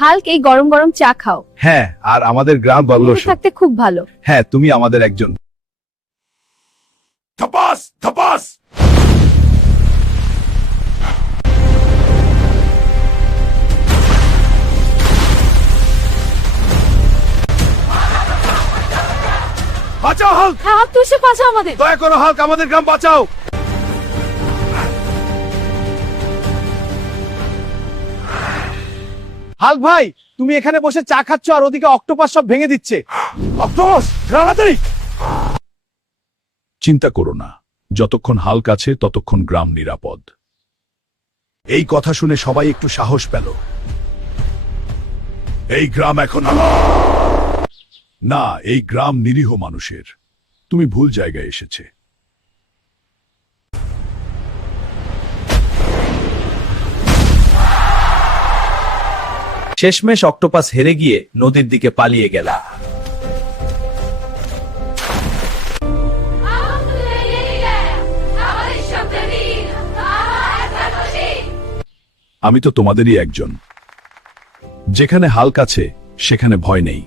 Hulk, এই গরম গরম চা খাও। হ্যাঁ, আর আমাদের গ্রাম বাংলো বেঁচে থাকতে খুব ভালো। হ্যাঁ, তুমি আমাদের একজন। থাপাস থাপাস। বাঁচাও হাল্ক, হ্যাঁ, হাল্ক, তুই এসে বাঁচাও আমাদের। দয়া করো হাল্ক, আমাদের গ্রাম বাঁচাও। হাল্ক ভাই, তুমি এখানে বসে চা খাচ্ছ আর ওদিকে অক্টোপাস সব ভেঙে দিচ্ছে। অক্টোপাস, তাড়াতাড়ি! চিন্তা করো না, যতক্ষণ হাল্ক আছে ততক্ষণ গ্রাম নিরাপদ। এই কথা শুনে সবাই একটু সাহস পেল। এই গ্রাম এখন না, এই গ্রাম নিরীহ মানুষের। তুমি ভুল জায়গায় এসেছে। শেষমেশ অক্টোপাস হেরে গিয়ে নদীর দিকে পালিয়ে গেল। আমি তো তোমাদেরই একজন। যেখানে হাল্ক আছে সেখানে ভয় নেই।